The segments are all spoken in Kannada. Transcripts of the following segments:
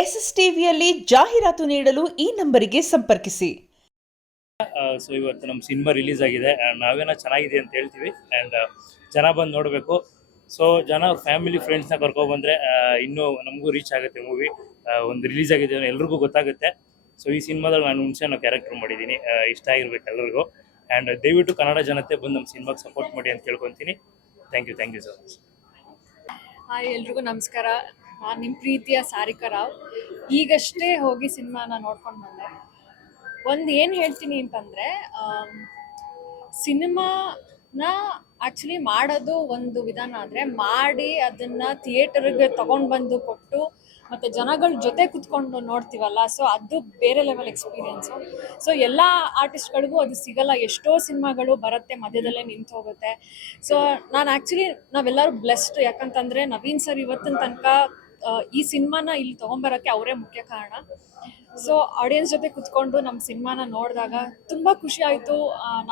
ಎಸ್ಎಸ್ ಟಿವಿಯಲ್ಲಿ ಜಾಹೀರಾತು ನೀಡಲು ಈ ನಂಬರಿಗೆ ಸಂಪರ್ಕಿಸಿ. ಸೊ ಇವತ್ತು ನಮ್ಮ ಸಿನಿಮಾ ರಿಲೀಸ್ ಆಗಿದೆ ಆ್ಯಂಡ್ ನಾವೇನೋ ಚೆನ್ನಾಗಿದೆ ಅಂತ ಹೇಳ್ತೀವಿ ಆ್ಯಂಡ್ ಜನ ಬಂದು ನೋಡಬೇಕು. ಸೊ ಜನ ಅವ್ರ ಫ್ಯಾಮಿಲಿ ಫ್ರೆಂಡ್ಸ್ನ ಕರ್ಕೊಬಂದರೆ ಇನ್ನೂ ನಮಗೂ ರೀಚ್ ಆಗುತ್ತೆ ಮೂವಿ. ಒಂದು ರಿಲೀಸ್ ಆಗಿದೆ ಎಲ್ರಿಗೂ ಗೊತ್ತಾಗುತ್ತೆ. ಸೊ ಈ ಸಿನಿಮಾದಲ್ಲಿ ನಾನು ಹುಣಸೆನೋ ಕ್ಯಾರೆಕ್ಟರ್ ಮಾಡಿದ್ದೀನಿ, ಇಷ್ಟ ಆಗಿರ್ಬೇಕು ಎಲ್ರಿಗೂ. ಆ್ಯಂಡ್ ದಯವಿಟ್ಟು ಕನ್ನಡ ಜನತೆ ಬಂದು ನಮ್ಮ ಸಿನಿಮಾಗೆ ಸಪೋರ್ಟ್ ಮಾಡಿ ಅಂತ ಕೇಳ್ಕೊತೀನಿ. Thank you so much. Hi, ಎಲ್ರಿಗೂ ನಮಸ್ಕಾರ. ನಾನು ನಿಮ್ಮ ಪ್ರೀತಿಯ ಸಾರಿಕಾ ರಾವ್. ಈಗಷ್ಟೇ ಹೋಗಿ ಸಿನಿಮಾನ ನೋಡ್ಕೊಂಡು ಬಂದೆ. ಒಂದು ಏನು ಹೇಳ್ತೀನಿ ಅಂತಂದರೆ, ಸಿನಿಮಾನ ಆ್ಯಕ್ಚುಲಿ ಮಾಡೋದು ಒಂದು ವಿಧಾನ ಆದರೆ, ಮಾಡಿ ಅದನ್ನು ಥಿಯೇಟರ್ಗೆ ತೊಗೊಂಡು ಬಂದು ಕೊಟ್ಟು ಮತ್ತು ಜನಗಳ ಜೊತೆ ಕುತ್ಕೊಂಡು ನೋಡ್ತೀವಲ್ಲ, ಸೊ ಅದು ಬೇರೆ ಲೆವೆಲ್ ಎಕ್ಸ್ಪೀರಿಯೆನ್ಸು. ಸೊ ಎಲ್ಲ ಆರ್ಟಿಸ್ಟ್ಗಳಿಗೂ ಅದು ಸಿಗಲ್ಲ. ಎಷ್ಟೋ ಸಿನಿಮಾಗಳು ಬರುತ್ತೆ, ಮಧ್ಯದಲ್ಲೇ ನಿಂತು ಹೋಗುತ್ತೆ. ಸೊ ನಾನು ಆ್ಯಕ್ಚುಲಿ ನಾವೆಲ್ಲರೂ ಬ್ಲೆಸ್ಡ್. ಯಾಕಂತಂದರೆ ನವೀನ್ ಸರ್ ಇವತ್ತಿನ ತನಕ ಈ ಸಿನಿಮಾನ ಇಲ್ಲಿ ತೊಗೊಂಬರೋಕ್ಕೆ ಅವರೇ ಮುಖ್ಯ ಕಾರಣ. ಸೊ ಆಡಿಯನ್ಸ್ ಜೊತೆ ಕುತ್ಕೊಂಡು ನಮ್ಮ ಸಿನಿಮಾನ ನೋಡಿದಾಗ ತುಂಬ ಖುಷಿ ಆಯಿತು.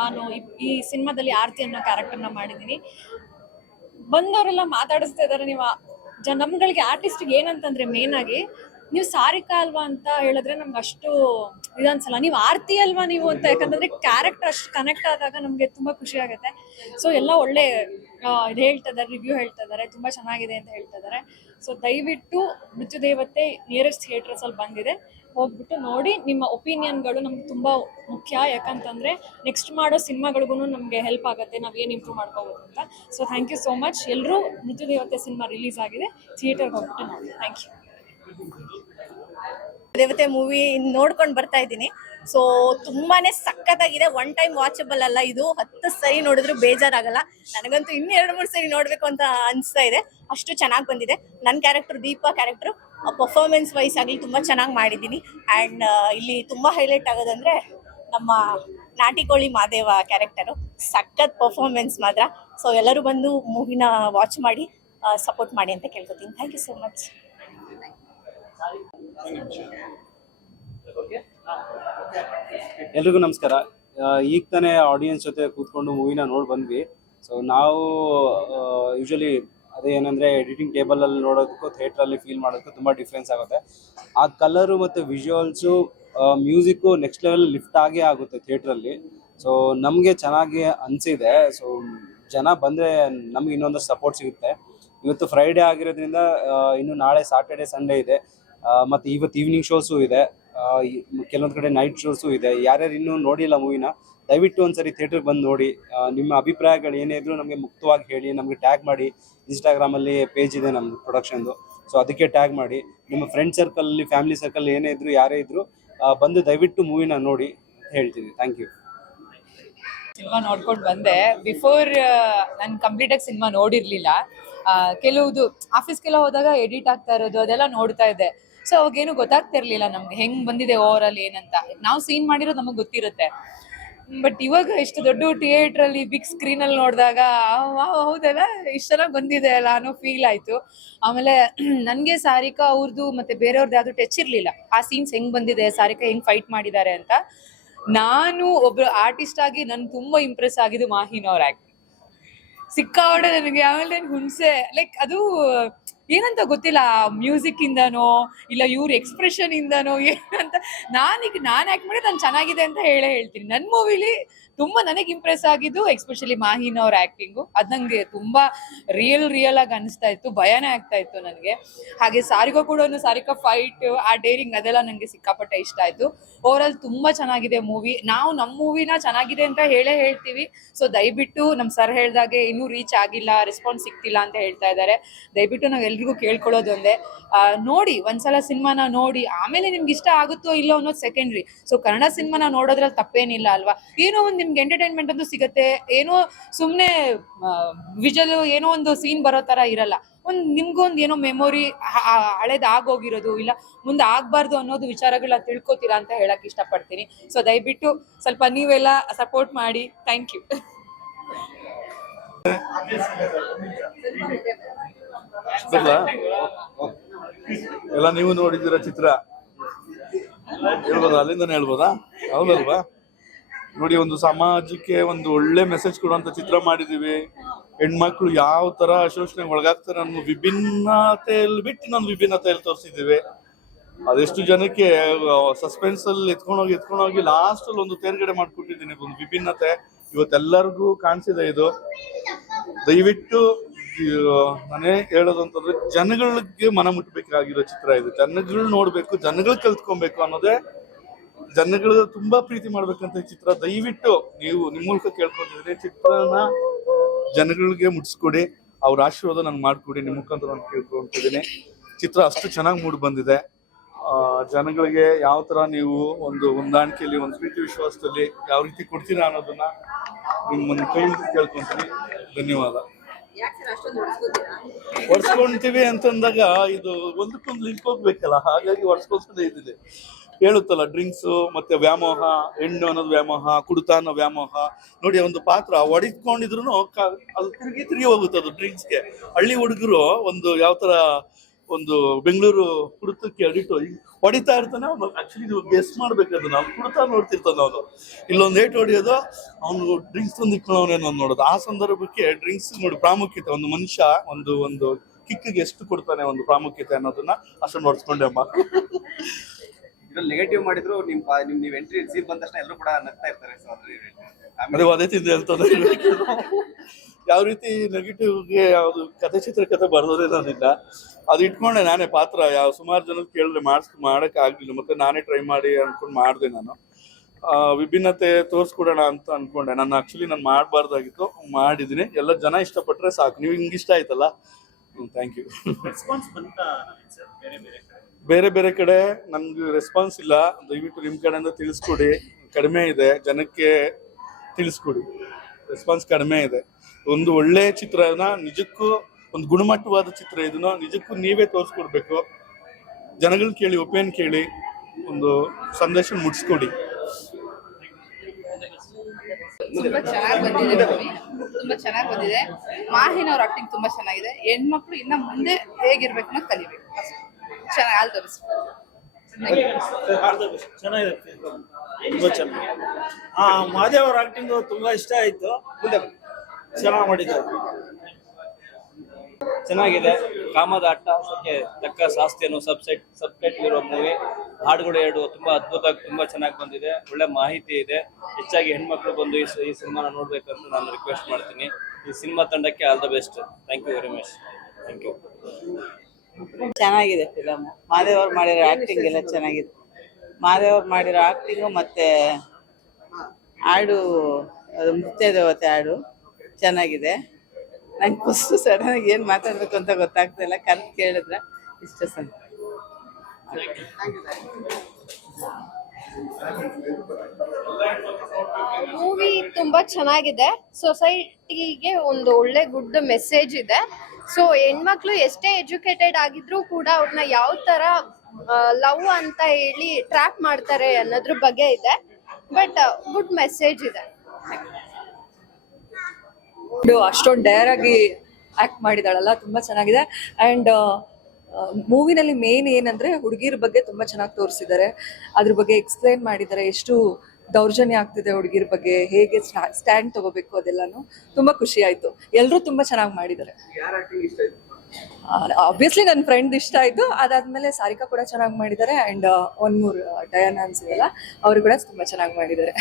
ನಾನು ಈ ಸಿನಿಮಾದಲ್ಲಿ ಆರತಿ ಅನ್ನೋ ಕ್ಯಾರೆಕ್ಟರ್ನ ಮಾಡಿದ್ದೀನಿ. ಬಂದವರೆಲ್ಲ ಮಾತಾಡಿಸ್ತಾ ಇದ್ದಾರೆ. ನೀವು ನಮ್ಗಳಿಗೆ ಆರ್ಟಿಸ್ಟಿಗೆ ಏನಂತಂದರೆ ಮೇನಾಗಿ, ನೀವು ಸಾರಿಕಾ ಅಲ್ವಾ ಅಂತ ಹೇಳಿದ್ರೆ ನಮ್ಗೆ ಅಷ್ಟು ಇದನ್ಸಲ್ಲ, ನೀವು ಆರತಿ ಅಲ್ವಾ ನೀವು ಅಂತ. ಯಾಕಂತಂದರೆ ಕ್ಯಾರೆಕ್ಟರ್ ಅಷ್ಟು ಕನೆಕ್ಟ್ ಆದಾಗ ನಮಗೆ ತುಂಬ ಖುಷಿ ಆಗುತ್ತೆ. ಸೊ ಎಲ್ಲ ಒಳ್ಳೆ ಇದು ಹೇಳ್ತಾ ಇದ್ದಾರೆ, ರಿವ್ಯೂ ಹೇಳ್ತಾ ಇದ್ದಾರೆ, ತುಂಬ ಚೆನ್ನಾಗಿದೆ ಅಂತ ಹೇಳ್ತಾ ಇದ್ದಾರೆ. ಸೊ ದಯವಿಟ್ಟು ಮೃತ್ಯುದೇವತೆ ನಿಯರೆಸ್ಟ್ ಥಿಯೇಟರ್ಸಲ್ಲಿ ಬಂದಿದೆ, ಹೋಗ್ಬಿಟ್ಟು ನೋಡಿ. ನಿಮ್ಮ ಒಪಿನಿಯನ್ಗಳು ನಮ್ಗೆ ತುಂಬ ಮುಖ್ಯ. ಯಾಕಂತಂದರೆ ನೆಕ್ಸ್ಟ್ ಮಾಡೋ ಸಿನಿಮಾಗಳಿಗೂ ನಮಗೆ ಹೆಲ್ಪ್ ಆಗುತ್ತೆ, ನಾವೇನು ಇಂಪ್ರೂವ್ ಮಾಡ್ಕೋಬೋದು ಅಂತ. So thank you so much. ಎಲ್ಲರೂ ಮೃತ್ಯುದೇವತೆ ಸಿನಿಮಾ ರಿಲೀಸ್ ಆಗಿದೆ, ಥಿಯೇಟರ್ಗೆ ಹೋಗ್ಬಿಟ್ಟು ನೋಡಿ. Thank you. ದೇವತೆ ಮೂವಿ ನೋಡ್ಕೊಂಡು ಬರ್ತಾ ಇದ್ದೀನಿ. ಸೊ ತುಂಬಾನೇ ಸಖತ್ತಾಗಿದೆ. ಒನ್ ಟೈಮ್ ವಾಚಬಲ್ ಅಲ್ಲ ಇದು. 10 ಸರಿ ನೋಡಿದ್ರು ಬೇಜಾರಾಗಲ್ಲ. ನನಗಂತೂ ಇನ್ನೂ 2-3 ಸರಿ ನೋಡ್ಬೇಕು ಅಂತ ಅನಿಸ್ತಾ ಇದೆ, ಅಷ್ಟು ಚೆನ್ನಾಗಿ ಬಂದಿದೆ. ನನ್ನ character Deepa character performance wise ಆಗಲಿ ತುಂಬ ಚೆನ್ನಾಗಿ ಮಾಡಿದ್ದೀನಿ. ಆ್ಯಂಡ್ ಇಲ್ಲಿ ತುಂಬ ಹೈಲೈಟ್ ಆಗೋದಂದರೆ ನಮ್ಮ ನಾಟಿಕೋಳಿ ಮಾದೇವ ಕ್ಯಾರೆಕ್ಟರು, ಸಖತ್ ಪರ್ಫಾರ್ಮೆನ್ಸ್ ಮಾತ್ರ. ಸೊ ಎಲ್ಲರೂ ಬಂದು ಮೂವಿನ ವಾಚ್ ಮಾಡಿ ಸಪೋರ್ಟ್ ಮಾಡಿ ಅಂತ ಕೇಳ್ಕೊತೀನಿ. Thank you so much. ಎಲ್ರಿಗೂ ನಮಸ್ಕಾರ. ಈಗ ತಾನೇ ಆಡಿಯನ್ಸ್ ಜೊತೆ ಕೂತ್ಕೊಂಡು ಮೂವಿನ ನೋಡಿ ಬಂದ್ವಿ. ಸೊ ನಾವು ಯೂಶಲಿ ಅದೇ ಏನಂದರೆ ಎಡಿಟಿಂಗ್ ಟೇಬಲಲ್ಲಿ ನೋಡೋದಕ್ಕೂ ಥಿಯೇಟ್ರಲ್ಲಿ ಫೀಲ್ ಮಾಡೋದಕ್ಕೂ ತುಂಬ ಡಿಫ್ರೆನ್ಸ್ ಆಗುತ್ತೆ. ಆ ಕಲರು ಮತ್ತು visuals, music next level lift ಆಗೇ ಆಗುತ್ತೆ ಥಿಯೇಟ್ರಲ್ಲಿ. ಸೊ ನಮಗೆ ಚೆನ್ನಾಗಿ ಅನಿಸಿದೆ. ಸೊ ಜನ ಬಂದರೆ ನಮ್ಗೆ ಇನ್ನೊಂದಷ್ಟು ಸಪೋರ್ಟ್ ಸಿಗುತ್ತೆ. ಇವತ್ತು ಫ್ರೈಡೇ ಆಗಿರೋದ್ರಿಂದ ಇನ್ನು ನಾಳೆ ಸಾಟರ್ಡೆ ಸಂಡೇ ಇದೆ, ಮತ್ತು ಇವತ್ತು ಈವ್ನಿಂಗ್ ಶೋಸು ಇದೆ, ಕೆಲವೊಂದು ಕಡೆ ನೈಟ್ ಶೋಸು ಇದೆ. ಯಾರ್ಯಾರು ಇನ್ನೂ ನೋಡಿಲ್ಲ ಮೂವಿನ, ದಯವಿಟ್ಟು ಒಂದ್ಸರಿ ಥಿಯೇಟರ್ಗೆ ಬಂದು ನೋಡಿ. ನಿಮ್ಮ ಅಭಿಪ್ರಾಯಗಳು ಏನೇ ಇದ್ರೂ ನಮಗೆ ಮುಕ್ತವಾಗಿ ಹೇಳಿ, ನಮಗೆ ಟ್ಯಾಗ್ ಮಾಡಿ. ಇನ್ಸ್ಟಾಗ್ರಾಮಲ್ಲಿ ಪೇಜ್ ಇದೆ ನಮ್ಮ ಪ್ರೊಡಕ್ಷನ್ದು, ಸೊ ಅದಕ್ಕೆ ಟ್ಯಾಗ್ ಮಾಡಿ. ನಿಮ್ಮ ಫ್ರೆಂಡ್ ಸರ್ಕಲಲ್ಲಿ, ಫ್ಯಾಮಿಲಿ ಸರ್ಕಲ್ ಏನೇ ಇದ್ರು, ಯಾರೇ ಇದ್ರು ಬಂದು ದಯವಿಟ್ಟು ಮೂವಿನ ನೋಡಿ ಅಂತ ಹೇಳ್ತೀನಿ. Thank you. ಸಿನಿಮಾ ನೋಡ್ಕೊಂಡು ಬಂದೆ. ಬಿಫೋರ್ ನಾನು ಕಂಪ್ಲೀಟಾಗಿ ಸಿನಿಮಾ ನೋಡಿರಲಿಲ್ಲ. ಕೆಲವುದು ಆಫೀಸ್ಗೆಲ್ಲ ಹೋದಾಗ ಎಡಿಟ್ ಆಗ್ತಾ ಇರೋದು ಅದೆಲ್ಲ ನೋಡ್ತಾ ಇದ್ದೆ. ಸೊ ಅವಾಗೇನು ಗೊತ್ತಾಗ್ತಿರ್ಲಿಲ್ಲ ನಮ್ಗೆ ಹೆಂಗೆ ಬಂದಿದೆ ಓವರ್ ಆಲ್ ಏನಂತ. ನಾವು ಸೀನ್ ಮಾಡಿರೋದು ನಮಗೆ ಗೊತ್ತಿರುತ್ತೆ. ಬಟ್ ಇವಾಗ ಇಷ್ಟು ದೊಡ್ಡ ಥಿಯೇಟ್ರಲ್ಲಿ ಬಿಗ್ ಸ್ಕ್ರೀನಲ್ಲಿ ನೋಡಿದಾಗ ಹೌದಲ್ಲ, ಇಷ್ಟು ಚೆನ್ನಾಗಿ ಬಂದಿದೆ ಅಲ್ಲ ಅನ್ನೋ ಫೀಲ್ ಆಯಿತು. ಆಮೇಲೆ ನನಗೆ ಸಾರಿಕಾ ಅವ್ರದ್ದು ಮತ್ತು ಬೇರೆಯವ್ರದ್ದು ಯಾವುದು ಟಚ್ ಇರಲಿಲ್ಲ. ಆ ಸೀನ್ಸ್ ಹೆಂಗೆ ಬಂದಿದೆ, ಸಾರಿಕಾ ಹೆಂಗೆ ಫೈಟ್ ಮಾಡಿದ್ದಾರೆ ಅಂತ. ನಾನು ಒಬ್ರು ಆರ್ಟಿಸ್ಟ್ ಆಗಿ ನನ್ಗೆ ತುಂಬ ಇಂಪ್ರೆಸ್ ಆಗಿದ್ದು ಮಾಹಿನ್ ಅವ್ರ ಆ್ಯಕ್ಟ್ ಸಿಕ್ಕಾವಡೆ ನನಗೆ. ಆಮೇಲೆ ಹುಣಸೆ ಲೈಕ್ ಅದು ಏನಂತ ಗೊತ್ತಿಲ್ಲ, ಮ್ಯೂಸಿಕ್ ಇಂದನೋ ಇಲ್ಲ ಇವ್ರ ಎಕ್ಸ್ಪ್ರೆಷನ್ ಇಂದನೋ ಏನಂತ. ನಾನು ಆ್ಯಕ್ಟ್ ಮಾಡಿ ನಾನು ಚೆನ್ನಾಗಿದೆ ಅಂತ ಹೇಳ್ತೀನಿ. ನನ್ನ ಮೂವಿಲಿ ತುಂಬ ನನಗೆ ಇಂಪ್ರೆಸ್ ಆಗಿದ್ದು ಎಕ್ಸ್ಪೆಷಲಿ ಮಾಹಿನ್ ಅವ್ರ ಆ್ಯಕ್ಟಿಂಗು. ಅದು ನನಗೆ ತುಂಬ ರಿಯಲ್ ಆಗಿ ಅನಿಸ್ತಾ ಇತ್ತು, ಭಯನೇ ಆಗ್ತಾ ಇತ್ತು ನನಗೆ. ಹಾಗೆ ಸಾರಿಕಾ ಕೂಡ ಸಾರಿಕಾ ಫೈಟ್, ಆ ಡೇರಿಂಗ್ ಅದೆಲ್ಲ ನನಗೆ ಸಿಕ್ಕಾಪಟ್ಟೆ ಇಷ್ಟ ಆಯಿತು. ಓವರಾಲ್ ತುಂಬ ಚೆನ್ನಾಗಿದೆ ಮೂವಿ. ನಾವು ನಮ್ಮ ಮೂವಿನ ಚೆನ್ನಾಗಿದೆ ಅಂತ ಹೇಳ್ತೀವಿ. ಸೊ ದಯವಿಟ್ಟು ನಮ್ಮ ಸರ್ ಹೇಳ್ದಾಗೆ ಇನ್ನೂ ರೀಚ್ ಆಗಿಲ್ಲ, ರೆಸ್ಪಾನ್ಸ್ ಸಿಗ್ತಿಲ್ಲ ಅಂತ ಹೇಳ್ತಾ ಇದ್ದಾರೆ. ದಯವಿಟ್ಟು ನಾವು ಎಲ್ರಿಗೂ ಕೇಳ್ಕೊಳ್ಳೋದೊಂದೇ, ನೋಡಿ ಒಂದ್ಸಲ ಸಿನಿಮಾನ ನೋಡಿ, ಆಮೇಲೆ ನಿಮ್ಗೆ ಇಷ್ಟ ಆಗುತ್ತೋ ಇಲ್ಲೋ ಅನ್ನೋದು ಸೆಕೆಂಡ್ರಿ. ಸೊ ಕನ್ನಡ ಸಿನಿಮಾನ ನೋಡೋದ್ರಲ್ಲಿ ತಪ್ಪೇನಿಲ್ಲ ಅಲ್ವಾ. ಏನೋ ಒಂದು ನಿಮ್ಗೆ ಎಂಟರ್ಟೈನ್ಮೆಂಟ್ ಅಂತೂ ಸಿಗುತ್ತೆ. ಏನೋ ಸುಮ್ಮನೆ ವಿಜುವಲ್ ಏನೋ ಒಂದು ಸೀನ್ ಬರೋ ಥರ ಇರಲ್ಲ. ನಿಮ್ಗೊಂದು ಏನೋ ಮೆಮೊರಿ ಹಳೇದು ಆಗೋಗಿರೋದು ಇಲ್ಲ ಮುಂದೆ ಆಗಬಾರ್ದು ಅನ್ನೋದು ವಿಚಾರಗಳನ್ನ ತಿಳ್ಕೊತೀರಾ ಅಂತ ಹೇಳಕ್ ಇಷ್ಟಪಡ್ತೀನಿ. ಸೊ ದಯವಿಟ್ಟು ಸ್ವಲ್ಪ ನೀವೆಲ್ಲ ಸಪೋರ್ಟ್ ಮಾಡಿ. Thank you. ಎಲ್ಲ ನೀವು ನೋಡಿದಿರ ಚಿತ್ರ ಹೇಳ್ಬೋದಾ? ಅಲ್ಲಿಂದನೇ ಹೇಳ್ಬೋದಾ? ಹೌದಲ್ವಾ? ನೋಡಿ, ಒಂದು ಸಮಾಜಕ್ಕೆ ಒಂದು ಒಳ್ಳೆ ಮೆಸೇಜ್ ಕೊಡುವಂತ ಚಿತ್ರ ಮಾಡಿದೀವಿ. ಹೆಣ್ಮಕ್ಳು ಯಾವ ತರ ಶೋಷಣೆಗೆ ಒಳಗಾಗ್ತಾರೆ ಅನ್ನೋ ವಿಭಿನ್ನತೆಯಲ್ಲಿ ಬಿಟ್ಟು ಇನ್ನೊಂದು ವಿಭಿನ್ನತೆಯಲ್ಲಿ ತೋರಿಸಿದೀವಿ. ಅದೆಷ್ಟು ಜನಕ್ಕೆ ಸಸ್ಪೆನ್ಸ್ ಅಲ್ಲಿ ಎತ್ಕೊಂಡೋಗಿ ಲಾಸ್ಟ್ ಅಲ್ಲಿ ಒಂದು ತೇರ್ಗಡೆ ಮಾಡ್ಕೊಟ್ಟಿದ್ದೀನಿ. ಒಂದು ವಿಭಿನ್ನತೆ ಇವತ್ತೆಲ್ಲರಿಗೂ ಕಾಣಿಸಿದೆ. ಇದು ದಯವಿಟ್ಟು ನಾನೇ ಹೇಳೋದು ಅಂತಂದ್ರೆ ಜನಗಳಿಗೆ ಮನ ಮುಟ್ಟಬೇಕಾಗಿರೋ ಚಿತ್ರ ಇದು. ಜನಗಳು ನೋಡ್ಬೇಕು, ಜನಗಳು ಕಲ್ತ್ಕೊಬೇಕು ಅನ್ನೋದೇ, ಜನಗಳು ತುಂಬಾ ಪ್ರೀತಿ ಮಾಡ್ಬೇಕಂತ ಈ ಚಿತ್ರ. ದಯವಿಟ್ಟು ನೀವು ನಿಮ್ಮ ಮೂಲಕ ಕೇಳ್ಕೊಂಡಿದ್ರೆ ಚಿತ್ರನ ಜನಗಳಿಗೆ ಮುಟ್ಸ್ಕೊಡಿ, ಅವ್ರ ಆಶೀರ್ವಾದ ನಂಗೆ ಮಾಡ್ಕೊಡಿ, ನಿಮ್ಮ ಮುಖಾಂತರ ನಾನು ಕೇಳ್ಕೊಂತಿದ್ದೀನಿ. ಚಿತ್ರ ಅಷ್ಟು ಚೆನ್ನಾಗಿ ಮೂಡಿ ಬಂದಿದೆ. ಜನಗಳಿಗೆ ಯಾವ ತರ ನೀವು ಒಂದು ಹೊಂದಾಣಿಕೆಯಲ್ಲಿ, ಒಂದು ಪ್ರೀತಿ ವಿಶ್ವಾಸದಲ್ಲಿ ಯಾವ ರೀತಿ ಕೊಡ್ತೀರಾ ಅನ್ನೋದನ್ನ ನಿಮ್ಮ ಕೈ ಮುಗಿ ಕೇಳ್ಕೊಂತೀನಿ. ಧನ್ಯವಾದ. ಒಡ್ಸ್ಕೊಂತೀವಿ ಅಂತಂದಾಗ ಇದು ಒಂದಕ್ಕೊಂದು ಲಿಂಕ್ ಹೋಗ್ಬೇಕಲ್ಲ, ಹಾಗಾಗಿ ಒಡ್ಸ್ಕೊಂತಾನೆ ಇದ್ದಿದೆ. ಹೇಳುತ್ತಲ್ಲ, ಡ್ರಿಂಕ್ಸ್ ಮತ್ತೆ ವ್ಯಾಮೋಹ, ಹೆಣ್ಣು ಅನ್ನೋದು ವ್ಯಾಮೋಹ, ಕುಡಿತ ಅನ್ನೋ ವ್ಯಾಮೋಹ. ನೋಡಿ, ಒಂದು ಪಾತ್ರ ಹೊಡಿಕೊಂಡಿದ್ರು ಅದು ತಿರುಗಿ ಹೋಗುತ್ತೆ ಅದು ಡ್ರಿಂಕ್ಸ್ಗೆ. ಹಳ್ಳಿ ಹುಡುಗರು ಒಂದು ಯಾವ ತರ ಒಂದು ಬೆಂಗಳೂರು ಕುಡಿತಕ್ಕೆ ಅಡಿಟ್ಟು ಹೊಡಿತಾ ಇರ್ತಾನೆ ಅವನು. ಆಕ್ಚುಲಿ ನೀವು ಗೆಸ್ ಮಾಡ್ಬೇಕಾದ್ರೆ ನಾವು ಕುಡಿತಾ ನೋಡ್ತಿರ್ತಾನೆ ಅವನು. ಇಲ್ಲೊಂದು ಏಟ್ ಹೊಡಿಯೋದು, ಅವನು ಡ್ರಿಂಕ್ಸ್ ತಂದು ಇಟ್ಕೊಳ್ಳೋನೇನೋ ನೋಡೋದು. ಆ ಸಂದರ್ಭಕ್ಕೆ ಡ್ರಿಂಕ್ಸ್ ನೋಡಿ ಪ್ರಾಮುಖ್ಯತೆ, ಒಂದು ಮನುಷ್ಯ ಒಂದು ಕಿಕ್ಕಿಗೆ ಎಷ್ಟು ಕೊಡ್ತಾನೆ ಒಂದು ಪ್ರಾಮುಖ್ಯತೆ ಅನ್ನೋದನ್ನ ಅಷ್ಟೊಂದು ನೋಡ್ಸ್ಕೊಂಡೆ ಅಮ್ಮ. ಇದ್ರಲ್ಲಿ ನೆಗೆಟಿವ್ ಮಾಡಿದ್ರು ನೀವು ಎಂಟ್ರಿ ಸೀನ್ ಬಂದ ತಕ್ಷಣ ಎಲ್ಲರೂ ಕೂಡ ನಗ್ತಾ ಇರ್ತಾರೆ. ಅದೇ ಅದೇ ತಿಂದೆ ಅಂತಂದ್ರೆ ಯಾವ ರೀತಿ ನೆಗೆಟಿವ್ಗೆ ಯಾವ್ದು ಕಥೆ ಚಿತ್ರಕಥೆ ಬರ್ದೋದೇ ನಾನಿಲ್ಲ. ಅದು ಇಟ್ಕೊಂಡೆ ನಾನೇ ಪಾತ್ರ. ಸುಮಾರು ಜನಕ್ಕೆ ಕೇಳಿದ್ರೆ ಮಾಡಕ್ ಆಗ್ಲಿಲ್ಲ, ಮತ್ತೆ ನಾನೇ ಟ್ರೈ ಮಾಡಿ ಅನ್ಕೊಂಡು ಮಾಡಿದೆ. ನಾನು ವಿಭಿನ್ನತೆ ತೋರಿಸ್ಕೊಡೋಣ ಅಂತ ಅನ್ಕೊಂಡೆ. ನಾನು ಮಾಡಬಾರ್ದಾಗಿತ್ತು, ಮಾಡಿದ್ದೀನಿ. ಎಲ್ಲ ಜನ ಇಷ್ಟಪಟ್ರೆ ಸಾಕು. ನೀವು ಹಿಂಗೆ ಇಷ್ಟ ಆಯ್ತಲ್ಲ, ಥ್ಯಾಂಕ್ ಯು. ಬೇರೆ ಬೇರೆ ಕಡೆ ನನ್ಗೆ ರೆಸ್ಪಾನ್ಸ್ ಇಲ್ಲ. ದಯವಿಟ್ಟು ನಿಮ್ಮ ಕಡೆಯಿಂದ ತಿಳಿಸ್ಕೊಡಿ. ಕಡಿಮೆ ಇದೆ, ಜನಕ್ಕೆ ತಿಳಿಸ್ಕೊಡಿ. ರೆಸ್ಪಾನ್ಸ್ ಕಡಿಮೆ ಇದೆ. ಒಂದು ಒಳ್ಳೆ ಚಿತ್ರನ, ನಿಜಕ್ಕೂ ಒಂದು ಗುಣಮಟ್ಟವಾದ ಚಿತ್ರ ಇದನ್ನ ನಿಜಕ್ಕೂ ನೀವೇ ತೋರಿಸ್ಕೊಡ್ಬೇಕು. ಜನಗಳು ಕೇಳಿ, ಒಪಿನಿಯನ್ ಕೇಳಿ, ಒಂದು ಸಂದೇಶ ಮುಟ್ಸ್ಕೊಡಿ. ತುಂಬಾ ಚೆನ್ನಾಗಿ ಬಂದಿದೆ ಮೂವಿ, ತುಂಬಾ ಚೆನ್ನಾಗಿ ಬಂದಿದೆ. ಮಾಹಿನ್ ಅವ್ರ ಆಕ್ಟಿಂಗ್ ತುಂಬಾ ಚೆನ್ನಾಗಿದೆ. ಹೆಣ್ಮಕ್ಳು ಇನ್ನ ಮುಂದೆ ಹೇಗಿರ್ಬೇಕು ಅನ್ನೋದು ಕಲಿಬೇಕು. ಚೆನ್ನಾಗಿ ಆಲ್ ದ ಬೆಸ್ಟ್. ಚೆನ್ನಾಗಿದೆ, ತುಂಬಾ ಚೆನ್ನಾಗಿ. ಮಹಾದೇವ್ ಅವ್ರ ಆಕ್ಟಿಂಗ್ ತುಂಬಾ ಇಷ್ಟ ಆಯ್ತು. ಚೆನ್ನಾಗಿ ಮಾಡಿದ್ದಾರೆ. ಚೆನ್ನಾಗಿದೆ. ಕಾಮದ ಅಟ್ಟಹಾಸಕ್ಕೆ ತಕ್ಕ ಶಾಸ್ತಿಯನ್ನು ಸಬ್ಟೈಟ್ಲ್ ಇರೋ ಮೂವಿ. ಹಾಡುಗಳು ಎರಡು ತುಂಬಾ ಅದ್ಭುತವಾಗಿ ತುಂಬಾ ಚೆನ್ನಾಗಿ ಬಂದಿದೆ. ಒಳ್ಳೆ ಮಾಹಿತಿ ಇದೆ. ಹೆಚ್ಚಾಗಿ ಹೆಣ್ಮಕ್ಳು ಬಂದು ಈ ಸಿನಿಮಾನ ನೋಡ್ಬೇಕಂತ ನಾನು ರಿಕ್ವೆಸ್ಟ್ ಮಾಡ್ತೀನಿ. ಈ ಸಿನಿಮಾ ತಂಡಕ್ಕೆ all the best. Thank you very much. Thank you. ಚೆನ್ನಾಗಿದೆ ಫಿಲಮ್. ಮಹಾದೇವ್ ಅವ್ರು ಮಾಡಿರೋ ಆಕ್ಟಿಂಗ್ ಎಲ್ಲ ಚೆನ್ನಾಗಿದೆ. ಮಹಾದೇವ್ ಅವ್ರು ಮಾಡಿರೋ ಆಕ್ಟಿಂಗು ಮತ್ತೆ ಹಾಡು, ಮುಕ್ತ ದೇವತೆ ಹಾಡು ಚೆನ್ನಾಗಿದೆ. ನಂಗೆ ಫಸ್ಟ್ ಸಡನ್ ಆಗಿ ಏನು ಮಾತಾಡ್ಬೇಕು ಅಂತ ಗೊತ್ತಾಗ್ತಿಲ್ಲ. ಕರೆಕ್ಟ್ ಕೇಳಿದ್ರೆ ಇಷ್ಟ ಸರ್. ಮೂವಿ ತುಂಬಾ ಚೆನ್ನಾಗಿದೆ. ಸೊಸೈಟಿಗೆ ಒಂದು ಒಳ್ಳೆ ಗುಡ್ ಮೆಸೇಜ್ ಇದೆ. ಸೊ ಹೆಣ್ಮಕ್ಳು ಎಷ್ಟೇ ಎಜುಕೇಟೆಡ್ ಆಗಿದ್ರು ಕೂಡ ಅವ್ರನ್ನ ಯಾವ ತರ ಲವ್ ಅಂತ ಹೇಳಿ ಟ್ರ್ಯಾಪ್ ಮಾಡ್ತಾರೆ ಅನ್ನೋದ್ರ ಬಗ್ಗೆ ಇದೆ. ಬಟ್ ಗುಡ್ ಮೆಸೇಜ್ ಇದೆ. ಅಷ್ಟೊಂದು ಡೇರ್ ಆಗಿ ಆಕ್ಟ್ ಮಾಡಿದಾಳಲ್ಲ, ತುಂಬಾ ಚೆನ್ನಾಗಿದೆ. ಅಂಡ್ ಮೂವಿನಲ್ಲಿ ಮೇನ್ ಏನಂದ್ರೆ ಹುಡುಗಿರ ಬಗ್ಗೆ ತುಂಬಾ ಚೆನ್ನಾಗಿ ತೋರಿಸಿದ್ದಾರೆ. ಅದ್ರ ಬಗ್ಗೆ ಎಕ್ಸ್ಪ್ಲೈನ್ ಮಾಡಿದ್ದಾರೆ. ಎಷ್ಟು ದೌರ್ಜನ್ಯ ಆಗ್ತಿದೆ ಹುಡುಗಿರ ಬಗ್ಗೆ, ಹೇಗೆ ಸ್ಟ್ಯಾಂಡ್ ತಗೋಬೇಕು, ಅದೆಲ್ಲಾನು ತುಂಬಾ ಖುಷಿ ಆಯ್ತು. ಎಲ್ಲರೂ ತುಂಬಾ ಚೆನ್ನಾಗಿ ಮಾಡಿದ್ದಾರೆ. ಆಬ್ವಿಯಸ್ಲಿ ನನ್ನ ಫ್ರೆಂಡ್ ಇಷ್ಟ ಆಯ್ತು. ಅದಾದ್ಮೇಲೆ ಸಾರಿಕಾ ಕೂಡ ಚೆನ್ನಾಗಿ ಮಾಡಿದ್ದಾರೆ. ಅಂಡ್ ಒನ್ ಮೂರ್ ಡಯಾನ ಅನ್ಸಿದಲ್ಲ, ಅವರು ಕೂಡ ತುಂಬಾ ಚೆನ್ನಾಗಿ ಮಾಡಿದ್ದಾರೆ.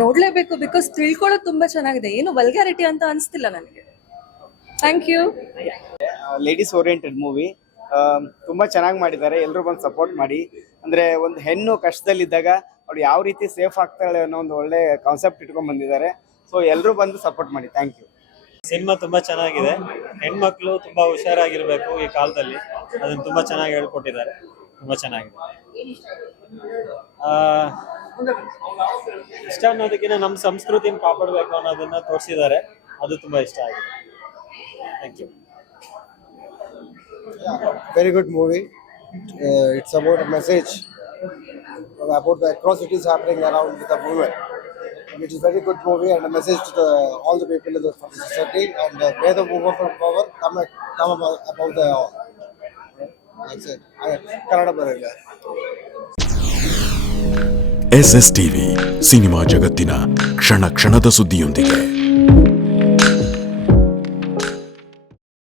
ನೋಡ್ಲೇಬೇಕು, ಬಿಕಾಸ್ ತಿಳ್ಕೊಳ್ಳೋದು ತುಂಬಾ ಚೆನ್ನಾಗಿದೆ. ಏನು ವಲ್ಗ್ಯಾರಿಟಿ ಅಂತ ಅನ್ಸ್ತಿಲ್ಲ ನನಗೆ. Thank you. Ladies oriented movie ತುಂಬಾ ಚೆನ್ನಾಗಿ ಮಾಡಿದ್ದಾರೆ. ಎಲ್ಲರೂ ಬಂದು ಸಪೋರ್ಟ್ ಮಾಡಿ. ಅಂದ್ರೆ ಒಂದು ಹೆಣ್ಣು ಕಷ್ಟದಲ್ಲಿದ್ದಾಗ ಅವಳು ಯಾವ ರೀತಿ ಸೇಫ್ ಆಗ್ತಾಳೆ ಅನ್ನೋ ಒಂದು ಒಳ್ಳೆ ಕಾನ್ಸೆಪ್ಟ್ ಇಟ್ಕೊಂಡ್ ಬಂದಿದ್ದಾರೆ. ಸೊ ಎಲ್ಲರೂ ಬಂದು ಸಪೋರ್ಟ್ ಮಾಡಿ. Thank you. ಸಿನಿಮಾ ತುಂಬಾ ಚೆನ್ನಾಗಿದೆ. ಹೆಣ್ಮಕ್ಳು ತುಂಬಾ ಹುಷಾರಾಗಿರ್ಬೇಕು ಈ ಕಾಲದಲ್ಲಿ. ಅದನ್ನ ತುಂಬಾ ಚೆನ್ನಾಗಿ ಹೇಳ್ಕೊಟ್ಟಿದ್ದಾರೆ. ತುಂಬಾ ಚೆನ್ನಾಗಿದೆ. ಇಷ್ಟ ಅನ್ನೋದಕ್ಕಿಂತ ನಮ್ಮ ಸಂಸ್ಕೃತಿನ ಕಾಪಾಡಬೇಕು ಅನ್ನೋದನ್ನ ತೋರಿಸಿದ್ದಾರೆ. ಅದು ತುಂಬಾ ಇಷ್ಟ ಆಗಿದೆ. Thank you. Very good movie. It's about a message about the atrocities happening around with the women. It is very good movie and a message to all the people in the society, and may the women from power come above the all. That's it. Kannada ಬರಲ್ಲ. SSTV ಸಿನಿಮಾ ಜಗತ್ತಿನ ಕ್ಷಣ ಕ್ಷಣದ ಸುದ್ದಿಯೊಂದಿಗೆ.